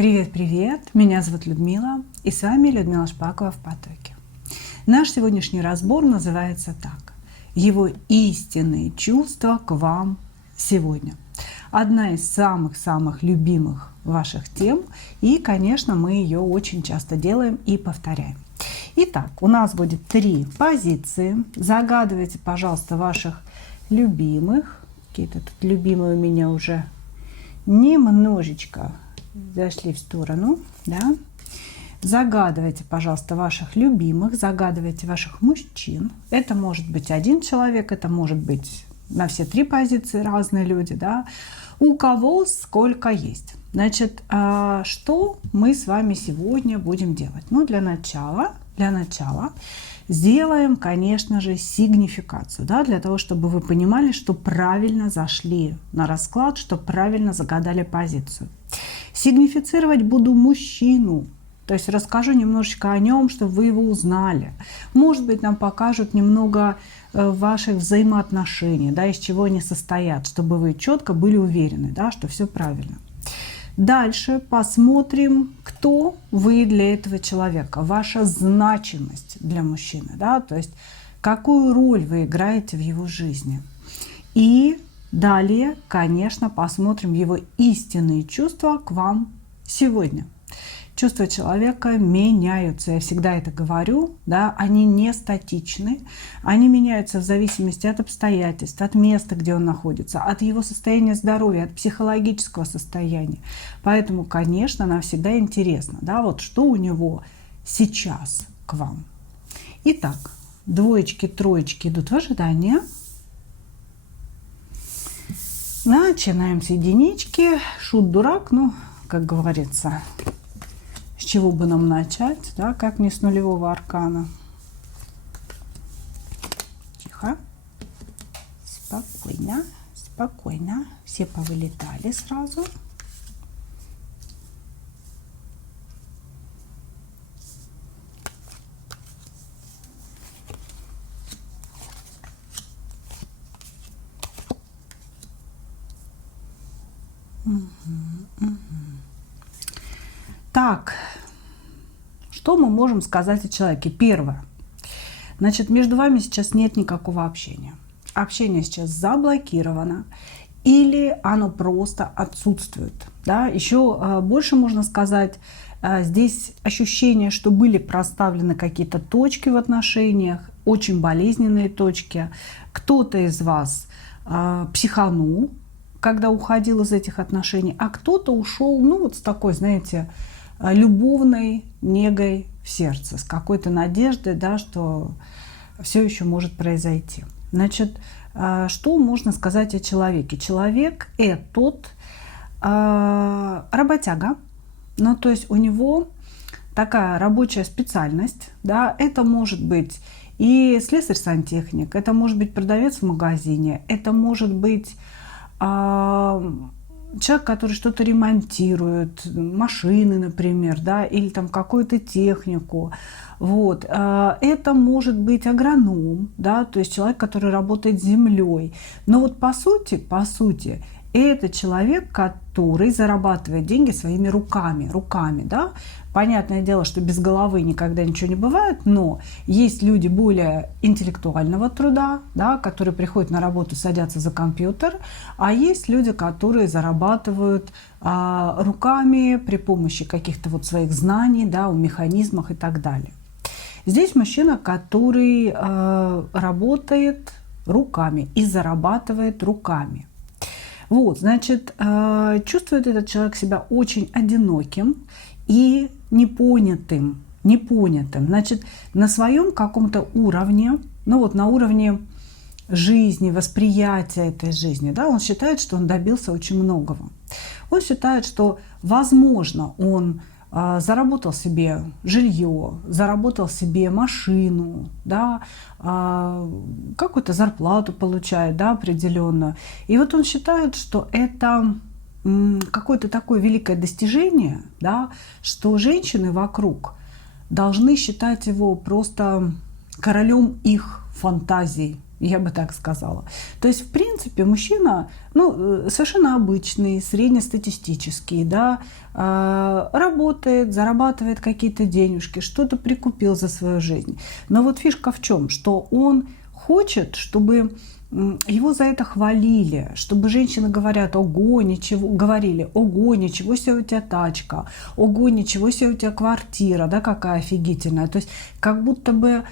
Привет-привет! Меня зовут Людмила, и с вами Людмила Шпакова в потоке. Наш сегодняшний разбор называется так: «Его истинные чувства к вам сегодня». Одна из самых-самых любимых ваших тем, и, конечно, мы ее очень часто делаем и повторяем. Итак, у нас будет 3 позиции. Загадывайте, пожалуйста, ваших любимых. Какие-то тут любимые у меня уже немножечко зашли в сторону, да. Загадывайте, пожалуйста, ваших любимых, загадывайте ваших мужчин. Это может быть один человек, это может быть на все 3 позиции разные люди, да. У кого сколько есть. Значит, что мы с вами сегодня будем делать? Ну, для начала сделаем, конечно же, сигнификацию, да, для того, чтобы вы понимали, что правильно зашли на расклад, что правильно загадали позицию. Сигнифицировать буду мужчину, то есть расскажу немножечко о нем, чтобы вы его узнали. Может быть, нам покажут немного ваших взаимоотношений, да, из чего они состоят, чтобы вы четко были уверены, да, что все правильно. Дальше посмотрим, кто вы для этого человека, ваша значимость для мужчины, да, то есть какую роль вы играете в его жизни. И далее, конечно, посмотрим его истинные чувства к вам сегодня. Чувства человека меняются, я всегда это говорю, да, они не статичны, они меняются в зависимости от обстоятельств, от места, где он находится, от его состояния здоровья, от психологического состояния. Поэтому, конечно, нам всегда интересно, да, вот что у него сейчас к вам. Итак, двоечки, троечки идут в ожидание. Начинаем с единички. Шут-дурак, ну, как говорится, с чего бы нам начать, да, как не с нулевого аркана. Тихо, спокойно, спокойно. Все повылетали сразу. Так, что мы можем сказать о человеке? Первое. Значит, между вами сейчас нет никакого общения. Общение сейчас заблокировано или оно просто отсутствует. Да? Еще больше можно сказать, здесь ощущение, что были проставлены какие-то точки в отношениях, очень болезненные точки. Кто-то из вас психанул, когда уходил из этих отношений, а кто-то ушел, ну, вот с такой, знаете, любовной негой в сердце, с какой-то надеждой, да, что все еще может произойти. Значит, что можно сказать о человеке? Человек этот работяга, ну, то есть у него такая рабочая специальность, да, это может быть и слесарь-сантехник, это может быть продавец в магазине, это может быть человек, который что-то ремонтирует, машины, например, да, или там какую-то технику. Вот. Это может быть агроном, да, то есть человек, который работает с землей. Но вот по сути, это человек, который зарабатывает деньги своими руками, да. Понятное дело, что без головы никогда ничего не бывает, но есть люди более интеллектуального труда, да, которые приходят на работу, садятся за компьютер, а есть люди, которые зарабатывают руками при помощи каких-то вот своих знаний, да, о механизмах и так далее. Здесь мужчина, который работает руками и зарабатывает руками. Вот, значит, чувствует этот человек себя очень одиноким и непонятым. Значит, на своем каком-то уровне, ну вот на уровне жизни, восприятия этой жизни, да, он считает, что он добился очень многого. Он считает, что, возможно, он заработал себе жилье, заработал себе машину, да, какую-то зарплату получает, да, определенную. И вот он считает, что это какое-то такое великое достижение, да, что женщины вокруг должны считать его просто королем их фантазий, я бы так сказала. То есть, в принципе, мужчина, ну, совершенно обычный, среднестатистический, да, работает, зарабатывает какие-то денежки, что-то прикупил за свою жизнь. Но вот фишка в чем? Что он хочет, чтобы его за это хвалили, чтобы женщины говорят: ого, ничего, говорили: ого, ничего себе у тебя тачка, ого, ничего себе у тебя квартира, да, какая офигительная. То есть как будто бы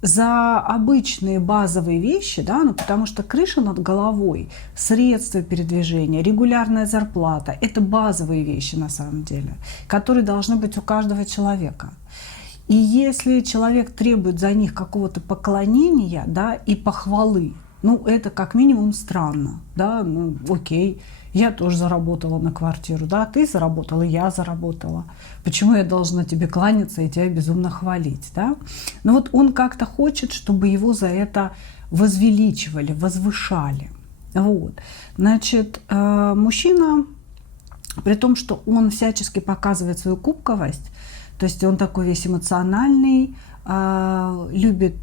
за обычные базовые вещи, да, ну потому что крыша над головой, средства передвижения, регулярная зарплата — это базовые вещи на самом деле, которые должны быть у каждого человека. И если человек требует за них какого-то поклонения, да, и похвалы, ну, это как минимум странно, да, ну, окей, я тоже заработала на квартиру, да, ты заработала, я заработала. Почему я должна тебе кланяться и тебя безумно хвалить, да? Но вот он как-то хочет, чтобы его за это возвеличивали, возвышали. Вот. Значит, мужчина, при том, что он всячески показывает свою кубковость, то есть он такой весь эмоциональный, любит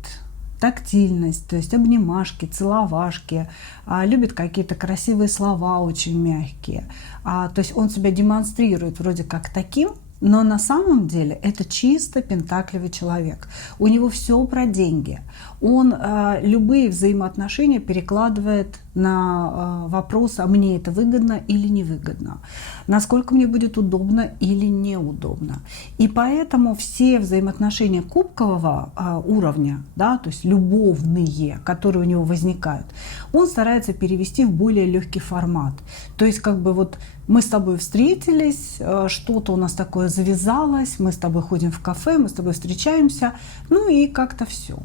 тактильность, то есть обнимашки, целовашки, любит какие-то красивые слова, очень мягкие. То есть он себя демонстрирует вроде как таким, но на самом деле это чисто пентаклевый человек. У него все про деньги. Он любые взаимоотношения перекладывает на вопрос: а мне это выгодно или невыгодно, насколько мне будет удобно или неудобно. И поэтому все взаимоотношения кубкового уровня, да, то есть любовные, которые у него возникают, он старается перевести в более легкий формат. То есть как бы вот мы с тобой встретились, что-то у нас такое завязалось, мы с тобой ходим в кафе, мы с тобой встречаемся, ну и как-то все.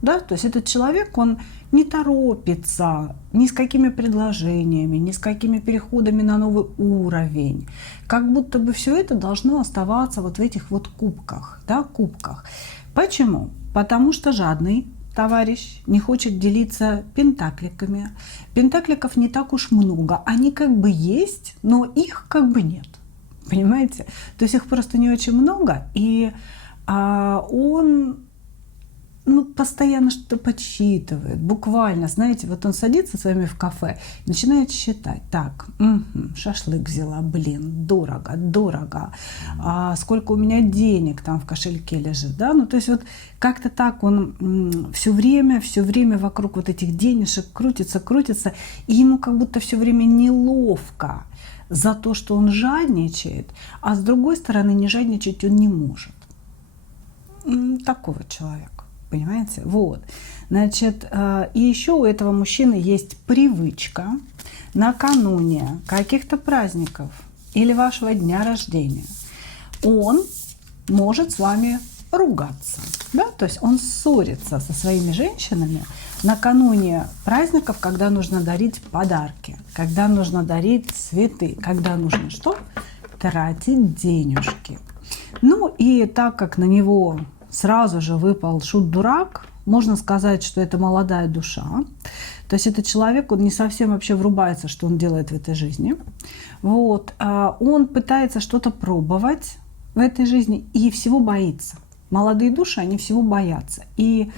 Да? То есть этот человек, он не торопится ни с какими предложениями, ни с какими переходами на новый уровень. Как будто бы все это должно оставаться вот в этих вот кубках. Да, кубках. Почему? Потому что жадный товарищ не хочет делиться пентакликами. Пентакликов не так уж много. Они как бы есть, но их как бы нет. Понимаете? То есть их просто не очень много. И он постоянно что-то подсчитывает, буквально, знаете, вот он садится с вами в кафе, начинает считать: так, шашлык взяла, блин, дорого, дорого, сколько у меня денег там в кошельке лежит, да, ну то есть вот как-то так он все время вокруг вот этих денежек крутится, и ему как будто все время неловко за то, что он жадничает, а с другой стороны не жадничать он не может. Такого человека. Понимаете? Вот. Значит, и еще у этого мужчины есть привычка накануне каких-то праздников или вашего дня рождения он может с вами ругаться. Да? То есть он ссорится со своими женщинами накануне праздников, когда нужно дарить подарки, когда нужно дарить цветы, когда нужно что? Тратить денежки. Ну и так как на него сразу же выпал шут-дурак, можно сказать, что это молодая душа. То есть этот человек, он не совсем вообще врубается, что он делает в этой жизни. Вот. Он пытается что-то пробовать в этой жизни и всего боится. Молодые души, они всего боятся. И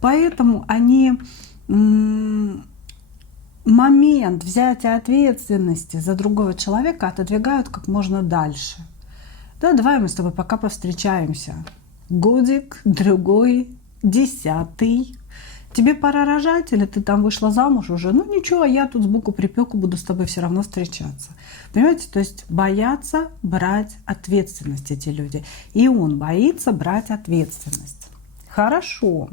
поэтому они момент взятия ответственности за другого человека отодвигают как можно дальше. Да, давай мы с тобой пока повстречаемся. Годик, другой, 10. Тебе пора рожать, или ты там вышла замуж уже? Ну ничего, я тут сбоку припеку, буду с тобой все равно встречаться. Понимаете? То есть боятся брать ответственность эти люди. И он боится брать ответственность. Хорошо.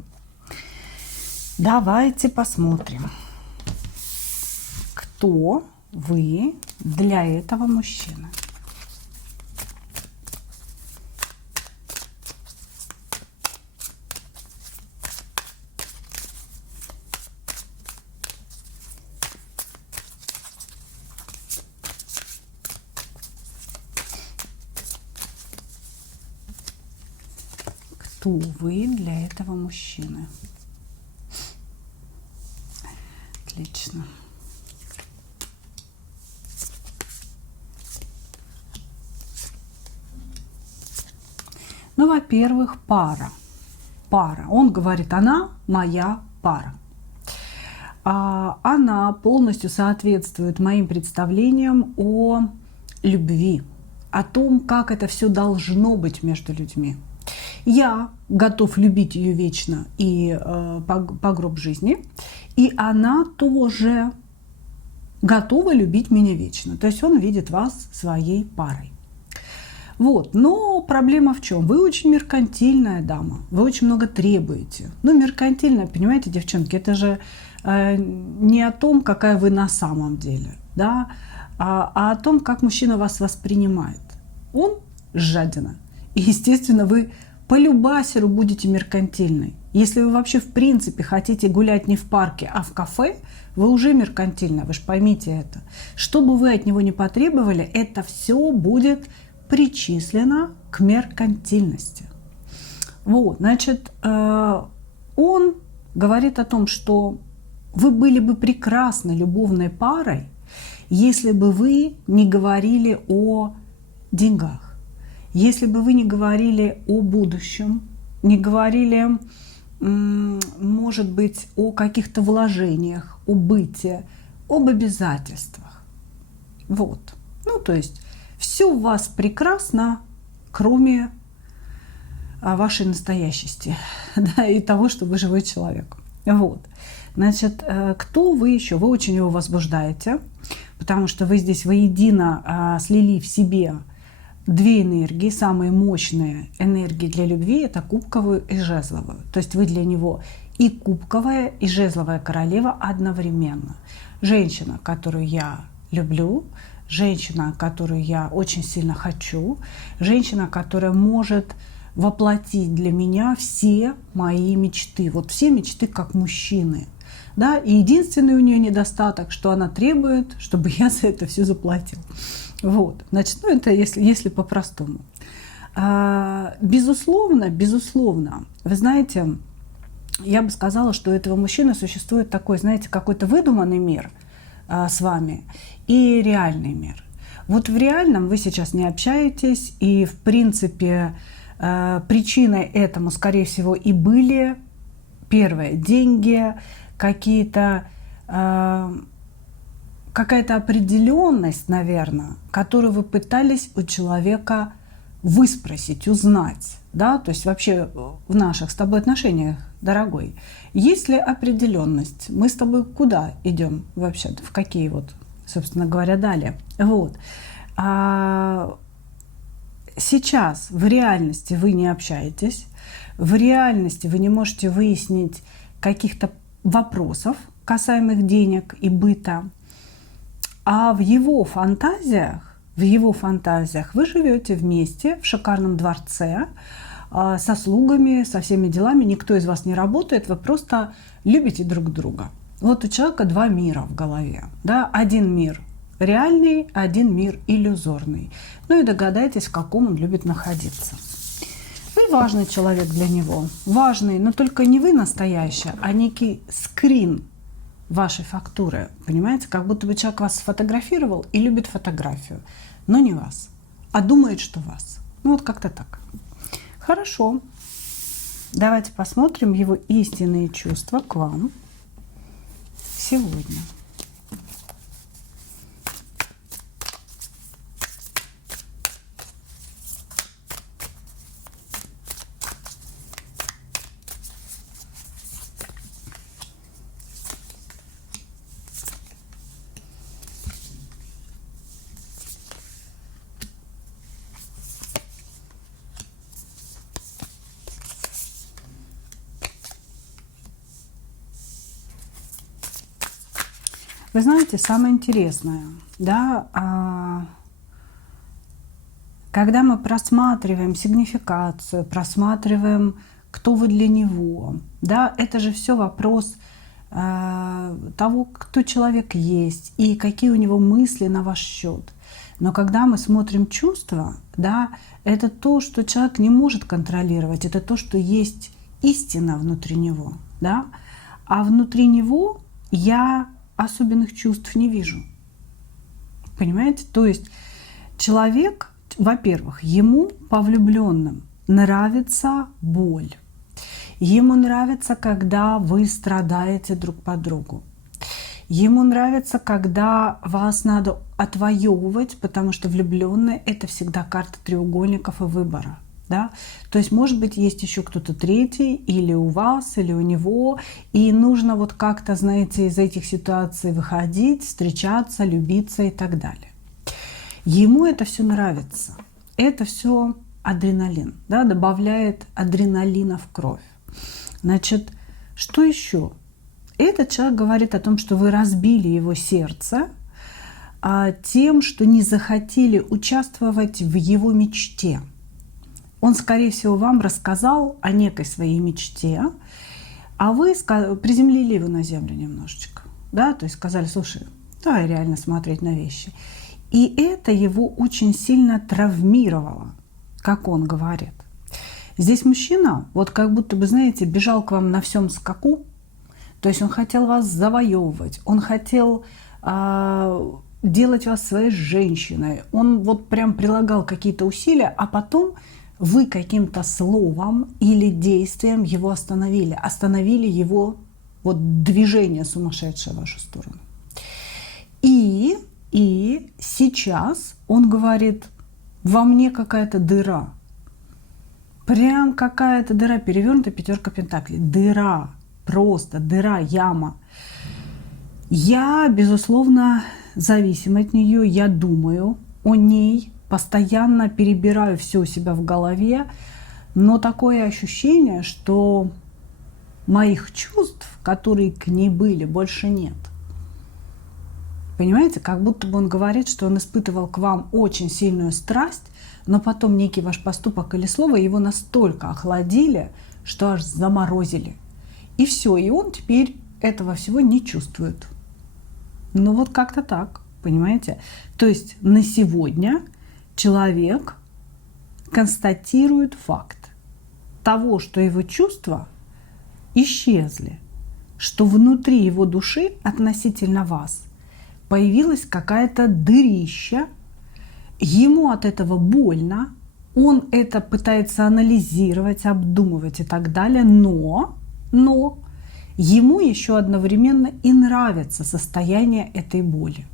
Давайте посмотрим, кто вы для этого мужчины. Кто вы для этого мужчины? Отлично. Ну, во-первых, пара. Он говорит: она моя пара. Она полностью соответствует моим представлениям о любви, о том, как это все должно быть между людьми. Я готов любить ее вечно и по гроб жизни, и она тоже готова любить меня вечно. То есть он видит вас своей парой. Вот. Но проблема в чем? Вы очень меркантильная дама, вы очень много требуете. Ну, меркантильная, понимаете, девчонки, это же не о том, какая вы на самом деле, да, а о том, как мужчина вас воспринимает. Он жадина. И, естественно, вы по любасеру будете меркантильной. Если вы вообще в принципе хотите гулять не в парке, а в кафе, вы уже меркантильны, вы же поймите это. Что бы вы от него не потребовали, это все будет причислено к меркантильности. Вот, значит, он говорит о том, что вы были бы прекрасной любовной парой, если бы вы не говорили о деньгах, если бы вы не говорили о будущем, не говорили, может быть, о каких-то вложениях, о быте, об обязательствах. Вот. Ну, то есть все у вас прекрасно, кроме вашей настоящести, да, и того, что вы живой человек. Вот. Значит, кто вы еще? Вы очень его возбуждаете, потому что вы здесь воедино слили в себе две энергии, самые мощные энергии для любви – это кубковую и жезловую. То есть вы для него и кубковая, и жезловая королева одновременно. Женщина, которую я люблю, женщина, которую я очень сильно хочу, женщина, которая может воплотить для меня все мои мечты. Вот все мечты как мужчины. Да? И единственный у нее недостаток, что она требует, чтобы я за это все заплатил. Вот. Значит, ну это если по-простому. Безусловно, вы знаете, я бы сказала, что у этого мужчины существует такой, знаете, какой-то выдуманный мир с вами и реальный мир. Вот в реальном вы сейчас не общаетесь, и в принципе причиной этому, скорее всего, и были первое – деньги, какая-то определенность, наверное, которую вы пытались у человека выспросить, узнать. Да? То есть вообще в наших с тобой отношениях, дорогой, есть ли определенность? Мы с тобой куда идем вообще? В какие вот, собственно говоря, далее? Вот. Сейчас в реальности вы не общаетесь, в реальности вы не можете выяснить каких-то вопросов, касаемых денег и быта, а в его фантазиях вы живете вместе в шикарном дворце со слугами, со всеми делами, никто из вас не работает, вы просто любите друг друга. Вот у человека два мира в голове, да? Один мир реальный, один мир иллюзорный. Ну и догадайтесь, в каком он любит находиться. Вы важный человек для него. Важный, но только не вы настоящая, а некий скрин вашей фактуры. Понимаете, как будто бы человек вас сфотографировал и любит фотографию, но не вас, а думает, что вас. Ну вот как-то так. Хорошо. Давайте посмотрим его истинные чувства к вам сегодня. Вы знаете, самое интересное, да, когда мы просматриваем сигнификацию, просматриваем, кто вы для него, да, это же все вопрос того, кто человек есть и какие у него мысли на ваш счет. Но когда мы смотрим чувства, да, это то, что человек не может контролировать, это то, что есть истина внутри него, да, а внутри него я особенных чувств не вижу. Понимаете? То есть человек, во-первых, ему по влюбленным нравится боль. Ему нравится, когда вы страдаете друг по другу. Ему нравится, когда вас надо отвоевывать, потому что влюбленные — это всегда карта треугольников и выбора. Да? То есть, может быть, есть еще кто-то третий, или у вас, или у него, и нужно вот как-то, знаете, из этих ситуаций выходить, встречаться, любиться и так далее. Ему это все нравится. Это все адреналин, да, добавляет адреналина в кровь. Значит, что еще? Этот человек говорит о том, что вы разбили его сердце тем, что не захотели участвовать в его мечте. Он, скорее всего, вам рассказал о некой своей мечте, а вы приземлили его на землю немножечко. Да? То есть сказали: слушай, давай реально смотреть на вещи. И это его очень сильно травмировало, как он говорит. Здесь мужчина, вот как будто бы, знаете, бежал к вам на всем скаку. То есть он хотел вас завоевывать, он хотел делать вас своей женщиной. Он вот прям прилагал какие-то усилия, а потом вы каким-то словом или действием его остановили. Остановили его вот движение сумасшедшее в вашу сторону. И сейчас он говорит: во мне какая-то дыра. Прям какая-то дыра, перевернутая пятерка пентаклей. Дыра. Просто дыра, яма. Я, безусловно, зависим от нее. Я думаю о ней, постоянно перебираю все у себя в голове. Но такое ощущение, что моих чувств, которые к ней были, больше нет. Понимаете, как будто бы он говорит, что он испытывал к вам очень сильную страсть, но потом некий ваш поступок или слово его настолько охладили, что аж заморозили. И все, и он теперь этого всего не чувствует. Ну вот как-то так, понимаете? То есть на сегодня человек констатирует факт того, что его чувства исчезли, что внутри его души относительно вас появилась какая-то дырища, ему от этого больно, он это пытается анализировать, обдумывать и так далее, но ему еще одновременно и нравится состояние этой боли.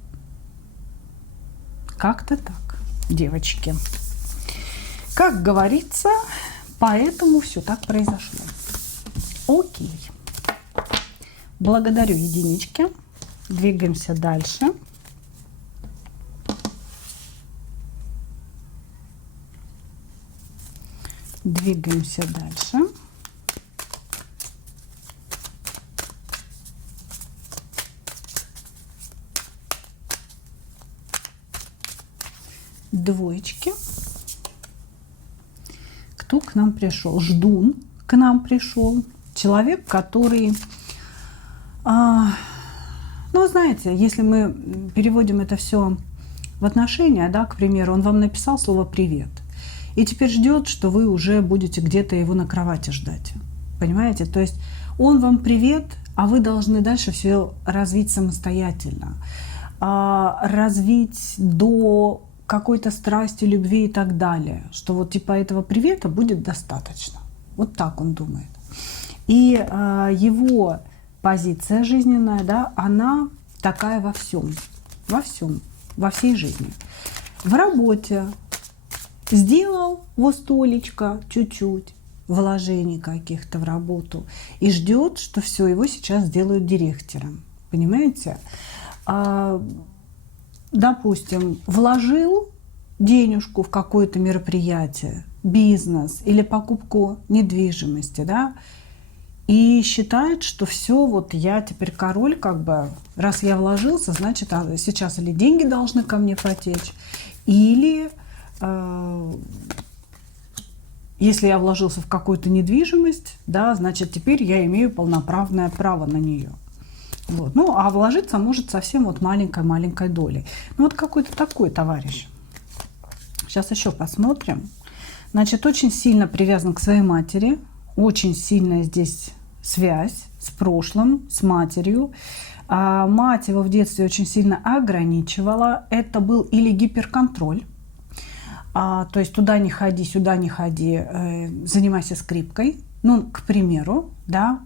Как-то так, девочки. Как говорится, поэтому все так произошло. Окей. Благодарю, единички. Двигаемся дальше. Двигаемся дальше. Двоечки. Кто к нам пришел? Ждун к нам пришел. Человек, который, ну, знаете, если мы переводим это все в отношения, да, к примеру, он вам написал слово «привет», и теперь ждет, что вы уже будете где-то его на кровати ждать. Понимаете? То есть он вам «привет», а вы должны дальше все развить самостоятельно. Развить до какой-то страсти, любви и так далее. Что вот типа этого привета будет достаточно. Вот так он думает. И его позиция жизненная, да, она такая во всем, во всей жизни. В работе сделал вот столечко чуть-чуть, вложений каких-то в работу, и ждет, что все, его сейчас сделают директором. Понимаете? Допустим, вложил денежку в какое-то мероприятие, бизнес или покупку недвижимости, да, и считает, что все, вот я теперь король, как бы, раз я вложился, значит, сейчас или деньги должны ко мне потечь, или если я вложился в какую-то недвижимость, да, значит, теперь я имею полноправное право на нее. Вот. Ну, а вложиться может совсем вот маленькой долей. Ну, вот какой-то такой товарищ. Сейчас еще посмотрим. Значит, очень сильно привязан к своей матери. Очень сильная здесь связь с прошлым, с матерью. Мать его в детстве очень сильно ограничивала. Это был или гиперконтроль. То есть туда не ходи, сюда не ходи, занимайся скрипкой. Ну, к примеру, да,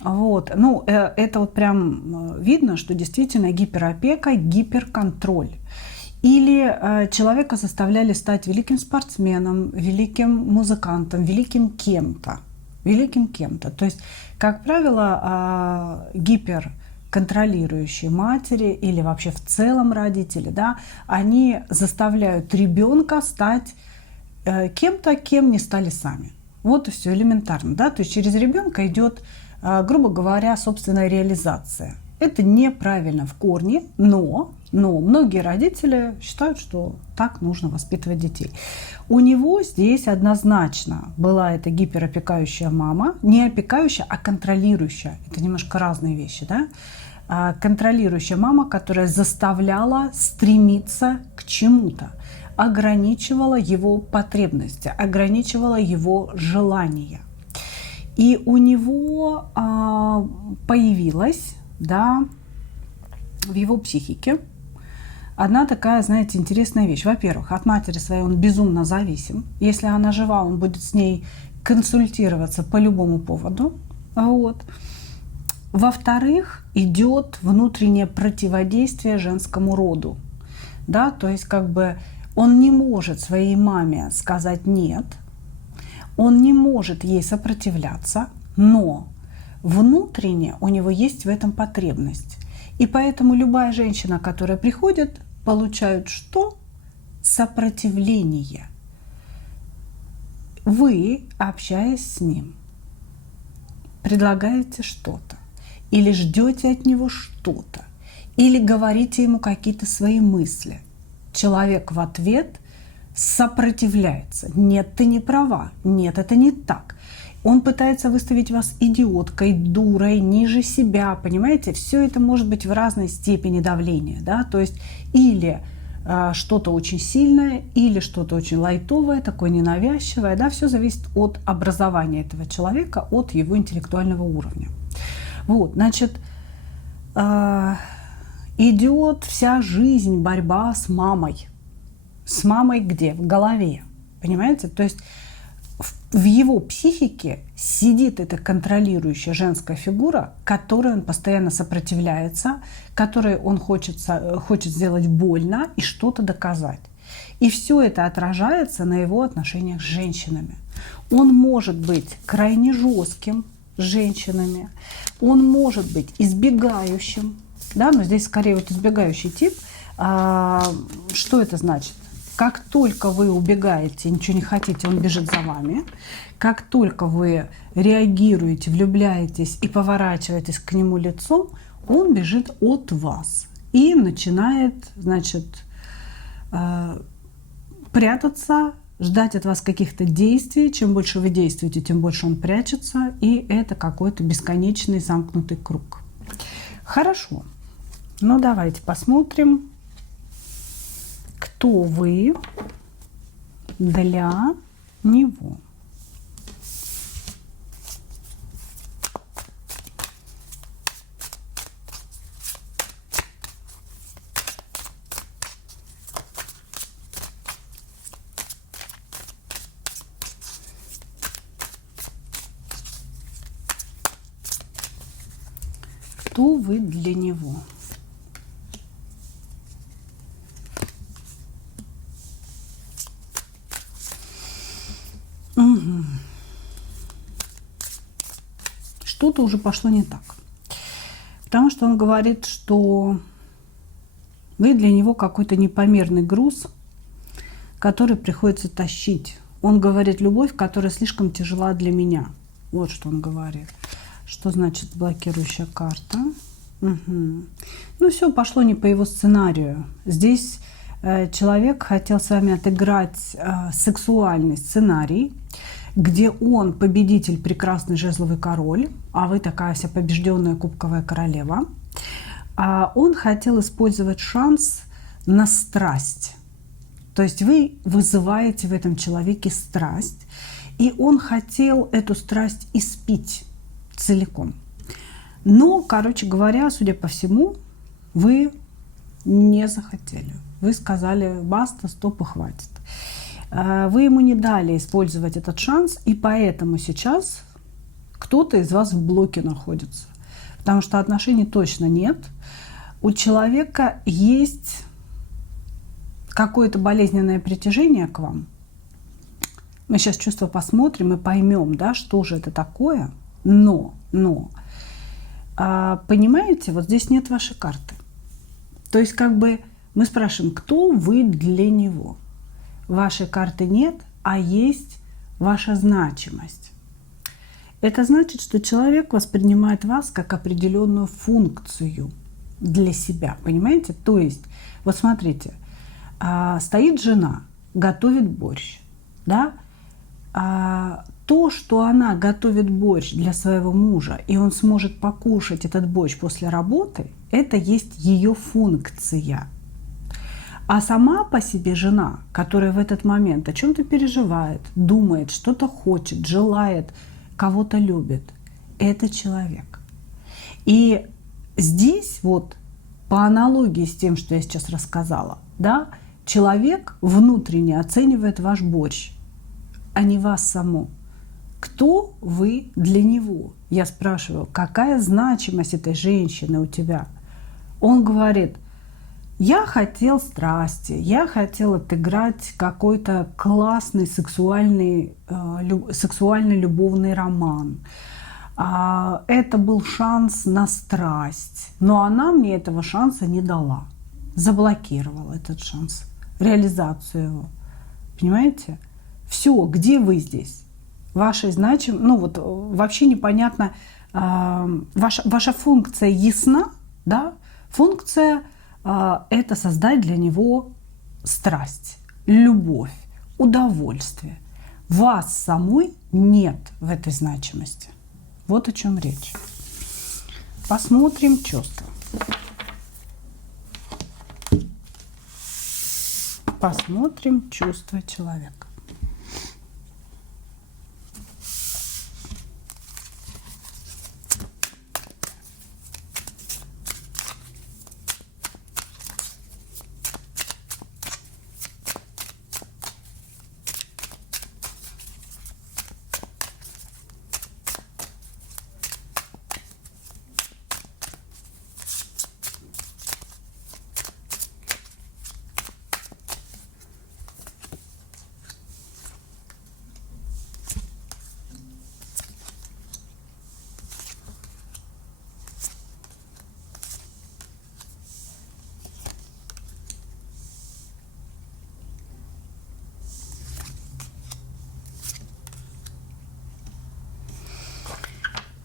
вот, ну, это вот прям видно, что действительно гиперопека, гиперконтроль. Или человека заставляли стать великим спортсменом, великим музыкантом, великим кем-то. Великим кем-то. То есть, как правило, гиперконтролирующие матери или вообще в целом родители, да, они заставляют ребенка стать кем-то, кем не стали сами. Вот и все элементарно. Да? То есть через ребенка идет, грубо говоря, собственная реализация. Это неправильно в корне, но многие родители считают, что так нужно воспитывать детей. У него здесь однозначно была эта гиперопекающая мама, не опекающая, а контролирующая. Это немножко разные вещи, да? Контролирующая мама, которая заставляла стремиться к чему-то, ограничивала его потребности, ограничивала его желания. И у него появилась, да, в его психике одна такая, знаете, интересная вещь. Во-первых, от матери своей он безумно зависим. Если она жива, он будет с ней консультироваться по любому поводу. Вот. Во-вторых, идет внутреннее противодействие женскому роду. Да? То есть как бы он не может своей маме сказать «нет», он не может ей сопротивляться, но внутренне у него есть в этом потребность. И поэтому любая женщина, которая приходит, получает что? Сопротивление. Вы, общаясь с ним, предлагаете что-то, или ждете от него что-то, или говорите ему какие-то свои мысли. Человек в ответ сопротивляется. Нет, ты не права. Нет, это не так. Он пытается выставить вас идиоткой, дурой, ниже себя, понимаете? Все это может быть в разной степени давления, да, то есть или что-то очень сильное, или что-то очень лайтовое, такое ненавязчивое, да, все зависит от образования этого человека, от его интеллектуального уровня. Вот, значит, идет вся жизнь борьба с мамой. С мамой где? В голове, понимаете? То есть в его психике сидит эта контролирующая женская фигура, которой он постоянно сопротивляется, которой он хочет сделать больно и что-то доказать. И все это отражается на его отношениях с женщинами. Он может быть крайне жестким с женщинами, он может быть избегающим, да, но здесь скорее вот избегающий тип. Что это значит? Как только вы убегаете, ничего не хотите, он бежит за вами. Как только вы реагируете, влюбляетесь и поворачиваетесь к нему лицом, он бежит от вас и начинает, значит, прятаться, ждать от вас каких-то действий. Чем больше вы действуете, тем больше он прячется. И это какой-то бесконечный замкнутый круг. Хорошо. Ну, давайте посмотрим, кто вы для него. Кто вы для него? Угу. Что-то уже пошло не так. Потому что он говорит, что вы для него какой-то непомерный груз, который приходится тащить. Он говорит: любовь, которая слишком тяжела для меня. Вот что он говорит. Что значит блокирующая карта? Угу. Ну все, пошло не по его сценарию. Здесь человек хотел с вами отыграть сексуальный сценарий, где он победитель, прекрасный жезловый король, а вы такая вся побежденная кубковая королева. Он хотел использовать шанс на страсть. То есть вы вызываете в этом человеке страсть, и он хотел эту страсть испить целиком. Но, короче говоря, судя по всему, вы не захотели. Вы сказали: баста, стоп и хватит. Вы ему не дали использовать этот шанс, и поэтому сейчас кто-то из вас в блоке находится. Потому что отношений точно нет. У человека есть какое-то болезненное притяжение к вам. Мы сейчас чувства посмотрим и поймем, да, что же это такое. Но, понимаете, вот здесь нет вашей карты. То есть как бы мы спрашиваем, кто вы для него. Вашей карты нет, а есть ваша значимость. Это значит, что человек воспринимает вас как определенную функцию для себя, понимаете? То есть, вот смотрите, стоит жена, готовит борщ, да? То, что она готовит борщ для своего мужа, и он сможет покушать этот борщ после работы, это есть ее функция. А сама по себе жена, которая в этот момент о чем-то переживает, думает, что-то хочет, желает, кого-то любит, это человек. И здесь вот по аналогии с тем, что я сейчас рассказала, да, человек внутренне оценивает ваш борщ, а не вас саму. Кто вы для него? Я спрашиваю, какая значимость этой женщины у тебя? Он говорит, я хотел страсти, я хотел отыграть какой-то классный сексуальный любовный роман. Это был шанс на страсть, но она мне этого шанса не дала. Заблокировала этот шанс, реализацию его. Понимаете? Все, где вы здесь? Ваша значимость, ну вот вообще непонятно, ваша функция ясна, да? Функция это создать для него страсть, любовь, удовольствие. Вас самой нет в этой значимости. Вот о чем речь. Посмотрим чувства. Посмотрим чувства человека.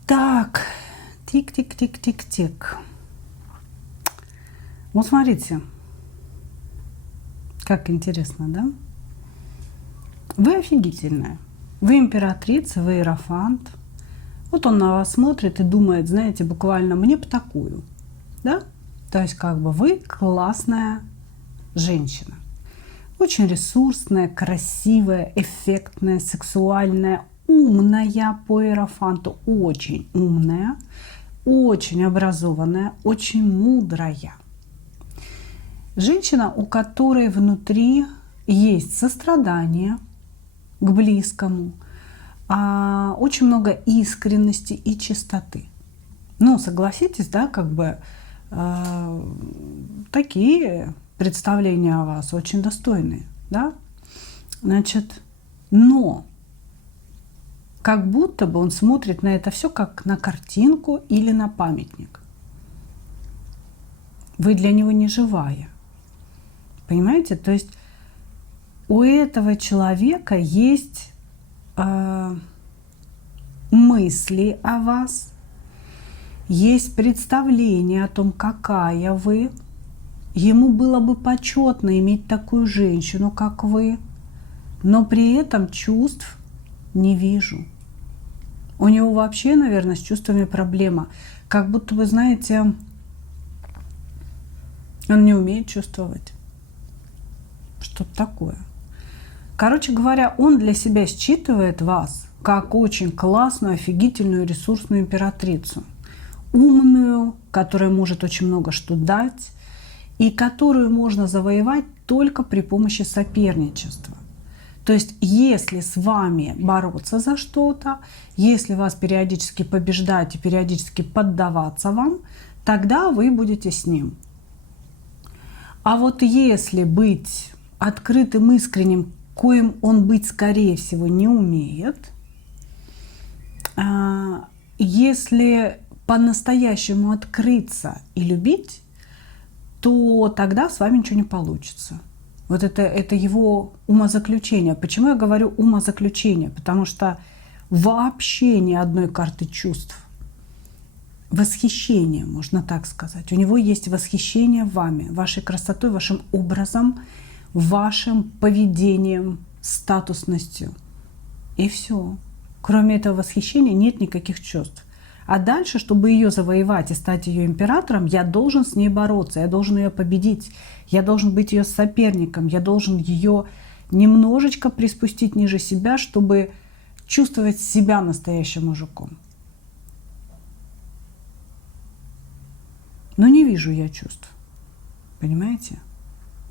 Так, тик-тик-тик-тик-тик. Вот смотрите, как интересно, да? Вы офигительная. Вы императрица, вы иерофант. Вот он на вас смотрит и думает, знаете, буквально мне бы такую, да? То есть как бы вы классная женщина. Очень ресурсная, красивая, эффектная, сексуальная, умная по иерофанту, очень умная, очень образованная, очень мудрая. Женщина, у которой внутри есть сострадание к близкому, очень много искренности и чистоты. Ну, согласитесь, да, как бы такие представления о вас очень достойные, да? Значит, но как будто бы он смотрит на это все как на картинку или на памятник. Вы для него не живая. Понимаете? То есть у этого человека есть мысли о вас, есть представление о том, какая вы. Ему было бы почетно иметь такую женщину, как вы, но при этом чувств не вижу. У него вообще, наверное, с чувствами проблема. Как будто вы знаете, он не умеет чувствовать. Что-то такое. Короче говоря, он для себя считывает вас как очень классную, офигительную, ресурсную императрицу. Умную, которая может очень много что дать, и которую можно завоевать только при помощи соперничества. То есть если с вами бороться за что-то, если вас периодически побеждать и периодически поддаваться вам, тогда вы будете с ним. А вот если быть открытым, искренним, коим он быть, скорее всего, не умеет, если по-настоящему открыться и любить, то тогда с вами ничего не получится. Вот это его умозаключение. Почему я говорю умозаключение? Потому что вообще ни одной карты чувств. Восхищение, можно так сказать. У него есть восхищение вами, вашей красотой, вашим образом, вашим поведением, статусностью. И все. Кроме этого восхищения нет никаких чувств. А дальше, чтобы ее завоевать и стать ее императором, я должен с ней бороться, я должен ее победить, я должен быть ее соперником, я должен ее немножечко приспустить ниже себя, чтобы чувствовать себя настоящим мужиком. Но не вижу я чувств. Понимаете?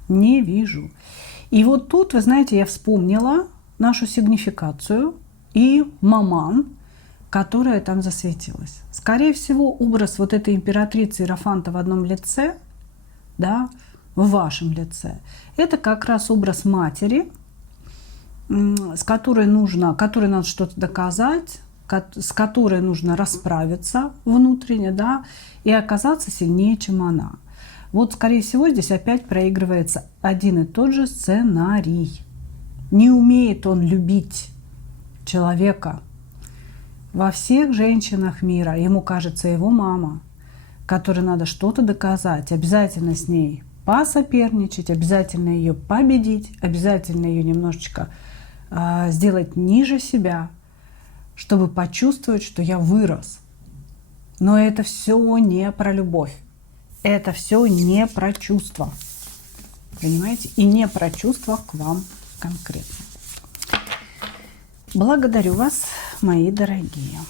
Не вижу. И вот тут, вы знаете, я вспомнила нашу сигнификацию и маман, которая там засветилась. Скорее всего, образ вот этой императрицы Иерофанта в одном лице, да, в вашем лице, это как раз образ матери, с которой надо что-то доказать, с которой нужно расправиться внутренне, да, и оказаться сильнее, чем она. Вот, скорее всего, здесь опять проигрывается один и тот же сценарий. Не умеет он любить человека. Во всех женщинах мира ему кажется его мама, которой надо что-то доказать, обязательно с ней посоперничать, обязательно ее победить, обязательно ее немножечко сделать ниже себя, чтобы почувствовать, что я вырос. Но это все не про любовь. Это все не про чувства. Понимаете? И не про чувства к вам конкретно. Благодарю вас, мои дорогие.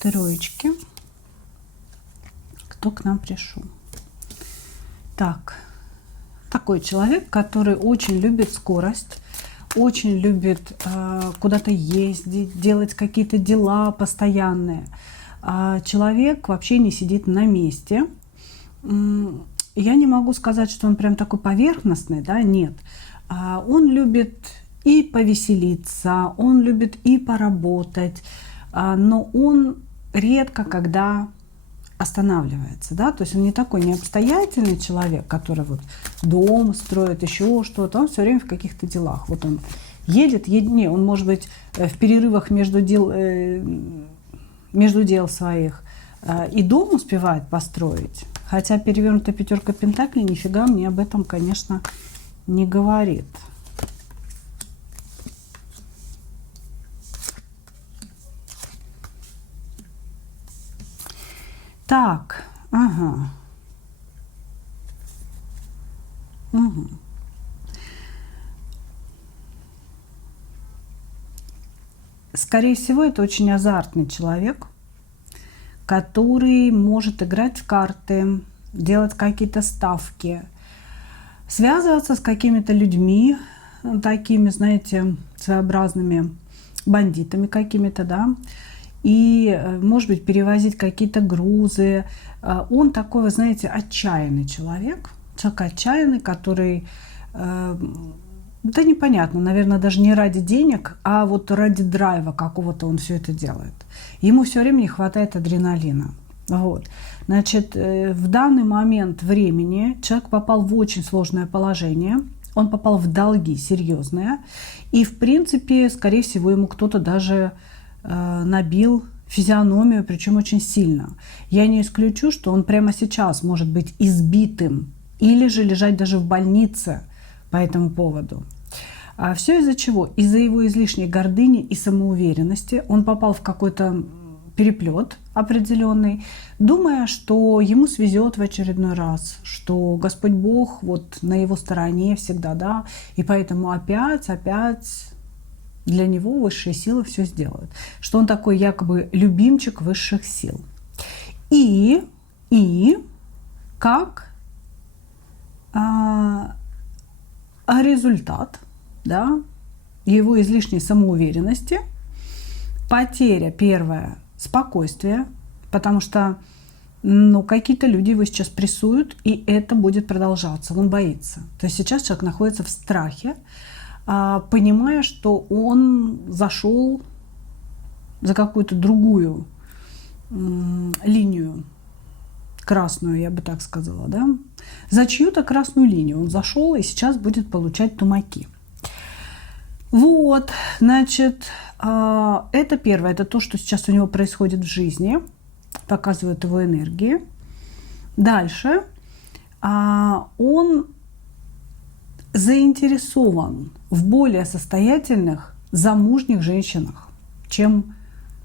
Троечки. Кто к нам пришел? Так. Такой человек, который очень любит скорость, очень любит куда-то ездить, делать какие-то дела постоянные. Человек вообще не сидит на месте. Я не могу сказать, что он прям такой поверхностный, да, нет. Он любит и повеселиться, он любит и поработать, но он редко когда останавливается, да, то есть он не такой необстоятельный человек, который вот дом строит, еще что-то, он все время в каких-то делах. Вот он едет, не, он может быть в перерывах между дел своих и дом успевает построить, хотя перевернутая пятерка пентаклей нифига мне об этом, конечно, не говорит. Так, ага. Угу. Скорее всего, это очень азартный человек, который может играть в карты, делать какие-то ставки, связываться с какими-то людьми, такими, знаете, своеобразными бандитами какими-то, да, и, может быть, перевозить какие-то грузы. Он такой, вы знаете, отчаянный человек отчаянный, который, да непонятно, наверное, даже не ради денег, а вот ради драйва какого-то он все это делает. Ему все время не хватает адреналина. Вот. Значит, в данный момент времени человек попал в очень сложное положение, он попал в долги серьезные, и, в принципе, скорее всего, ему кто-то даже набил физиономию, причем очень сильно. Я не исключу, что он прямо сейчас может быть избитым или же лежать даже в больнице по этому поводу. А все из-за чего? Из-за его излишней гордыни и самоуверенности. Он попал в какой-то переплет, определенный, думая, что ему свезет в очередной раз, что Господь Бог вот на его стороне всегда, да, и поэтому опять для него высшие силы все сделают, что он такой якобы любимчик высших сил. И как результат, да, его излишней самоуверенности, потеря, первое, спокойствия, потому что какие-то люди его сейчас прессуют, и это будет продолжаться, он боится. То есть сейчас человек находится в страхе, понимая, что он зашел за какую-то другую линию, красную, я бы так сказала, да, за чью-то красную линию он зашел и сейчас будет получать тумаки. Вот, значит, это первое, это то, что сейчас у него происходит в жизни, показывает его энергии. Дальше он заинтересован в более состоятельных замужних женщинах, чем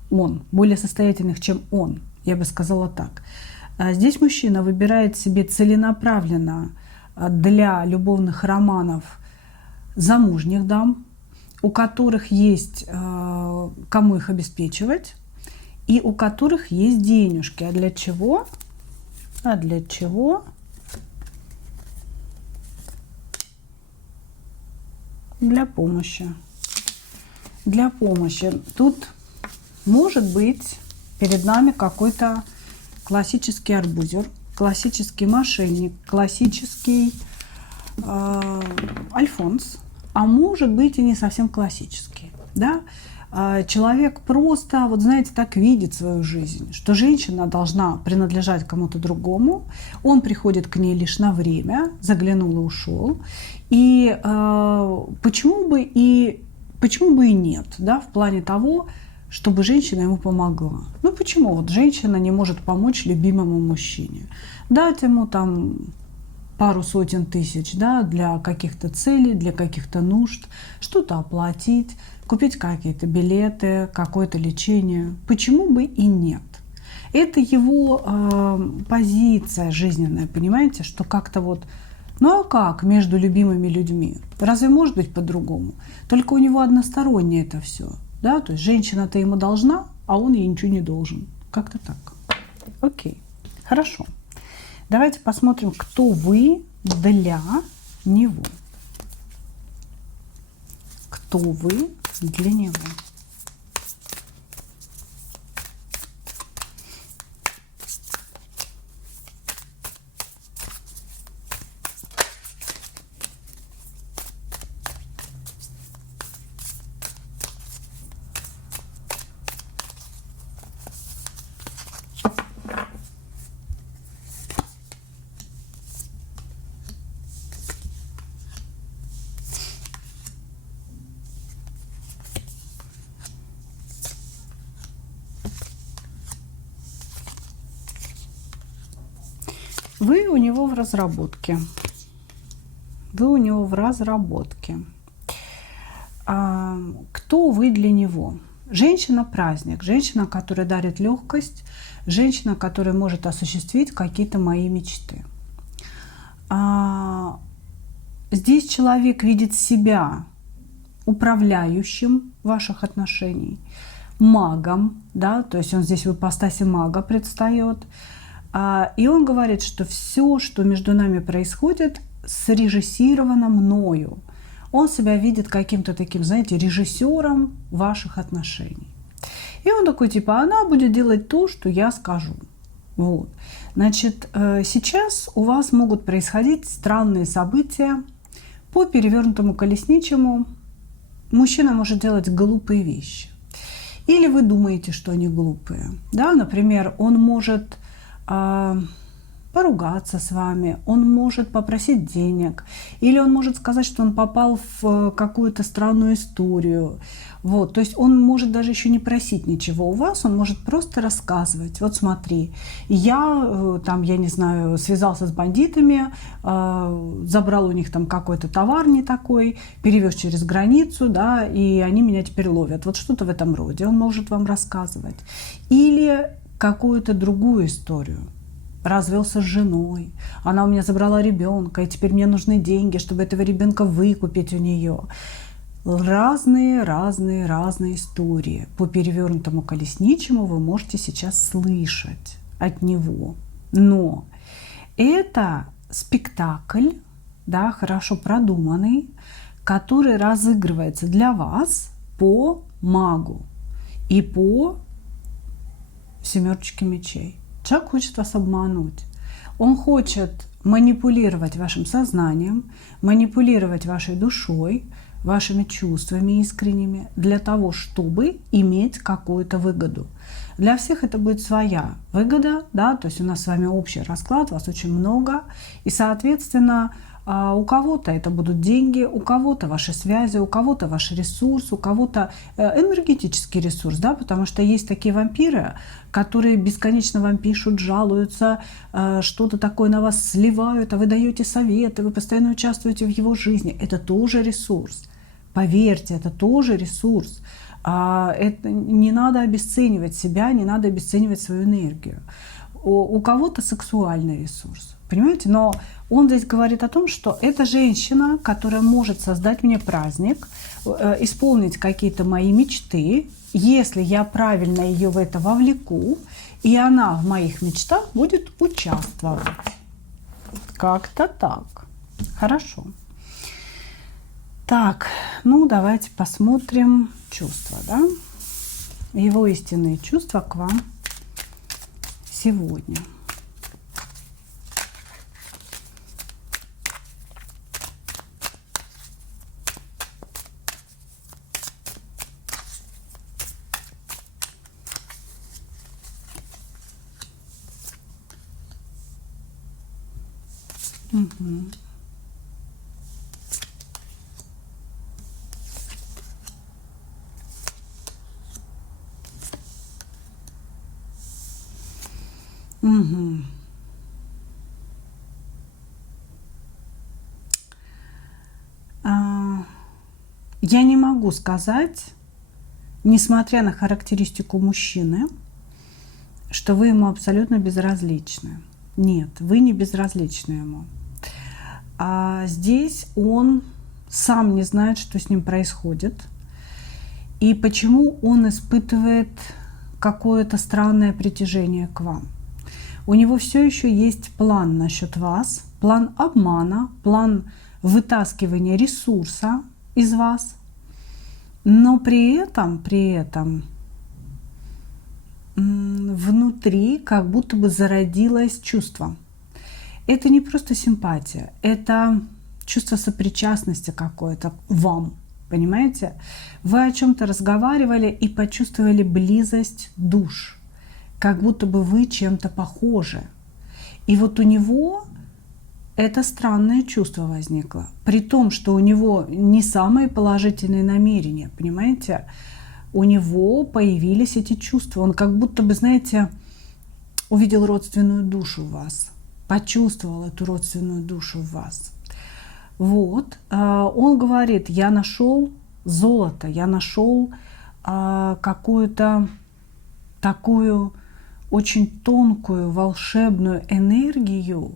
он, более состоятельных, чем он, я бы сказала так. Здесь мужчина выбирает себе целенаправленно для любовных романов замужних дам, у которых есть кому их обеспечивать, и у которых есть денежки. А для чего? Для помощи. Для помощи. Тут может быть перед нами какой-то классический арбузер, классический мошенник, классический альфонс, а может быть и не совсем классический. Да? Человек просто, вот знаете, так видит свою жизнь, что женщина должна принадлежать кому-то другому, он приходит к ней лишь на время, заглянул и ушел. И почему бы и нет, да, в плане того, чтобы женщина ему помогла. Ну почему вот женщина не может помочь любимому мужчине? Дать ему там пару сотен тысяч, да, для каких-то целей, для каких-то нужд, что-то оплатить, купить какие-то билеты, какое-то лечение. Почему бы и нет? Это его позиция жизненная, понимаете, что как-то вот, ну а как между любимыми людьми? Разве может быть по-другому? Только у него одностороннее это все. Да? То есть женщина-то ему должна, а он ей ничего не должен. Как-то так. Окей. Хорошо. Давайте посмотрим, кто вы для него. Кто вы для него. Вы у него в разработке. Вы у него в разработке. Кто вы для него? Женщина-праздник, женщина, которая дарит легкость, женщина, которая может осуществить какие-то мои мечты. Здесь человек видит себя управляющим ваших отношений, магом, да, то есть он здесь в ипостаси мага предстает. И он говорит, что все, что между нами происходит, срежиссировано мною. Он себя видит каким-то таким, знаете, режиссером ваших отношений. И он такой, типа, она будет делать то, что я скажу. Вот. Значит, сейчас у вас могут происходить странные события. По перевернутому колесничему мужчина может делать глупые вещи. Или вы думаете, что они глупые. Да? Например, он может поругаться с вами, он может попросить денег, или он может сказать, что он попал в какую-то странную историю. Вот, то есть он может даже еще не просить ничего у вас, он может просто рассказывать. Вот смотри, я там, я не знаю, связался с бандитами, забрал у них там какой-то товар не такой, перевез через границу, да, и они меня теперь ловят. Вот что-то в этом роде он может вам рассказывать. Или какую-то другую историю. Развелся с женой, она у меня забрала ребенка, и теперь мне нужны деньги, чтобы этого ребенка выкупить у нее. Разные истории по перевернутому колесничему вы можете сейчас слышать от него. Но это спектакль, да, хорошо продуманный, который разыгрывается для вас по магу и по семерочке мечей. Человек хочет вас обмануть. Он хочет манипулировать вашим сознанием, манипулировать вашей душой, вашими чувствами искренними для того, чтобы иметь какую-то выгоду. Для всех это будет своя выгода, да, то есть у нас с вами общий расклад, вас очень много, и, соответственно, у кого-то это будут деньги, у кого-то ваши связи, у кого-то ваш ресурс, у кого-то энергетический ресурс, да, потому что есть такие вампиры, которые бесконечно вам пишут, жалуются, что-то такое на вас сливают, а вы даете советы, вы постоянно участвуете в его жизни. Это тоже ресурс. Поверьте, это тоже ресурс. Это, не надо обесценивать себя, не надо обесценивать свою энергию. У кого-то сексуальный ресурс, понимаете? Но он здесь говорит о том, что это женщина, которая может создать мне праздник, исполнить какие-то мои мечты, если я правильно ее в это вовлеку, и она в моих мечтах будет участвовать. Как-то так. Хорошо. Так, ну давайте посмотрим чувства, да? Его истинные чувства к вам сегодня. Угу. Угу. Я не могу сказать, несмотря на характеристику мужчины, что вы ему абсолютно безразличны. Нет, вы не безразличны ему. А здесь он сам не знает, что с ним происходит, и почему он испытывает какое-то странное притяжение к вам. У него все еще есть план насчет вас, план обмана, план вытаскивания ресурса из вас, но при этом внутри как будто бы зародилось чувство. Это не просто симпатия, это чувство сопричастности какое-то вам, понимаете? Вы о чем-то разговаривали и почувствовали близость душ, как будто бы вы чем-то похожи. И вот у него это странное чувство возникло, при том, что у него не самые положительные намерения, понимаете? У него появились эти чувства. Он как будто бы, знаете, увидел родственную душу в вас, почувствовал эту родственную душу в вас. Вот. Он говорит, я нашел золото, я нашел какую-то такую очень тонкую волшебную энергию,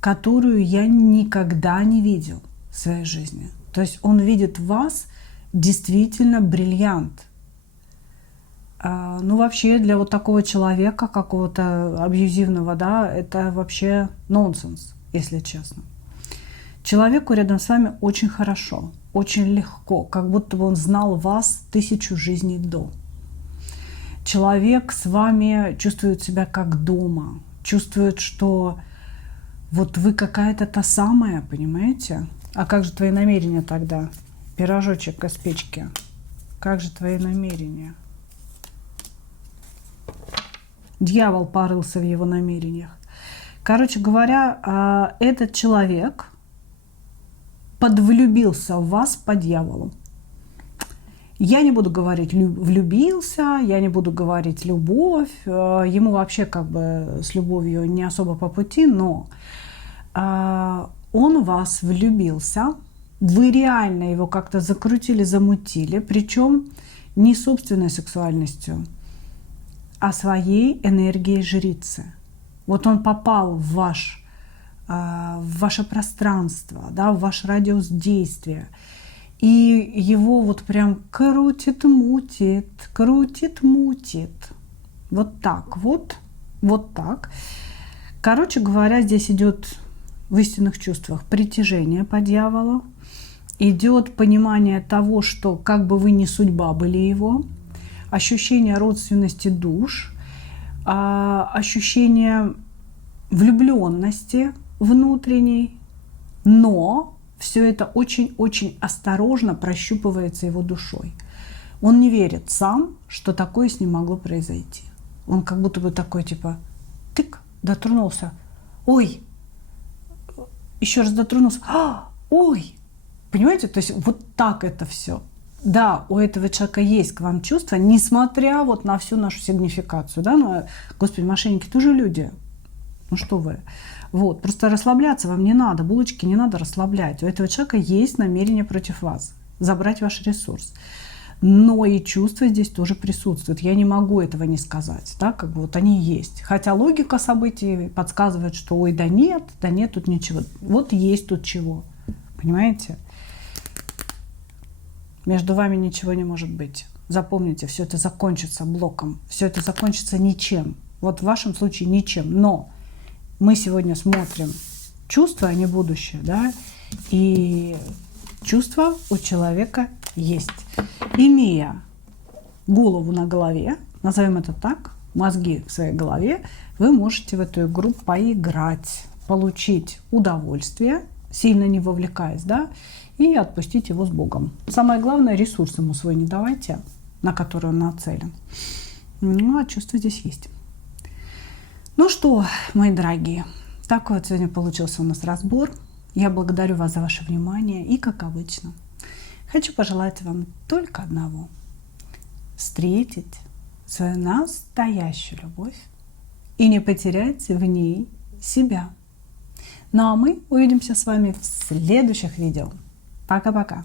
которую я никогда не видел в своей жизни. То есть он видит в вас действительно бриллиант. Ну, вообще, для вот такого человека, какого-то абьюзивного, да, это вообще нонсенс, если честно. Человеку рядом с вами очень хорошо, очень легко, как будто бы он знал вас 1000 жизней до. Человек с вами чувствует себя как дома, чувствует, что вот вы какая-то та самая, понимаете? А как же твои намерения тогда? Пирожочек из печки. Как же твои намерения? Дьявол порылся в его намерениях. Короче говоря, этот человек подвлюбился в вас по дьяволу. Я не буду говорить влюбился, я не буду говорить любовь. Ему вообще как бы с любовью не особо по пути, но он в вас влюбился. Вы реально его как-то закрутили, замутили, причем не собственной сексуальностью, о своей энергии жрицы. Вот он попал в ваше пространство, да, в ваш радиус действия. И его вот прям крутит, крутит, мутит. Вот так вот, вот так. Короче говоря, здесь идет в истинных чувствах притяжение по дьяволу, идет понимание того, что как бы вы ни судьба были его, ощущение родственности душ, ощущение влюбленности внутренней, но все это очень-очень осторожно прощупывается его душой. Он не верит сам, что такое с ним могло произойти. Он как будто бы такой, типа, тык, дотронулся, ой, еще раз дотронулся, ой, понимаете, то есть вот так это все. Да, у этого человека есть к вам чувства, несмотря вот на всю нашу сигнификацию, да, но, господи, мошенники тоже люди, ну что вы, вот, просто расслабляться вам не надо, булочки не надо расслаблять, у этого человека есть намерение против вас, забрать ваш ресурс. Но и чувства здесь тоже присутствуют. Я не могу этого не сказать. Да? Как бы вот они есть. Хотя логика событий подсказывает, что ой, да нет тут ничего. Вот есть тут чего. Понимаете? Между вами ничего не может быть. Запомните, все это закончится блоком. Все это закончится ничем. Вот в вашем случае ничем. Но мы сегодня смотрим чувства, а не будущее. Да? И чувства у человека есть. Имея голову на голове, назовем это так, мозги в своей голове, вы можете в эту игру поиграть, получить удовольствие, сильно не вовлекаясь, да, и отпустить его с Богом. Самое главное, ресурс ему свой не давайте, на который он нацелен. Ну, а чувства здесь есть. Ну что, мои дорогие, такой вот сегодня получился у нас разбор. Я благодарю вас за ваше внимание и, как обычно, хочу пожелать вам только одного – встретить свою настоящую любовь и не потерять в ней себя. Ну а мы увидимся с вами в следующих видео. Пока-пока!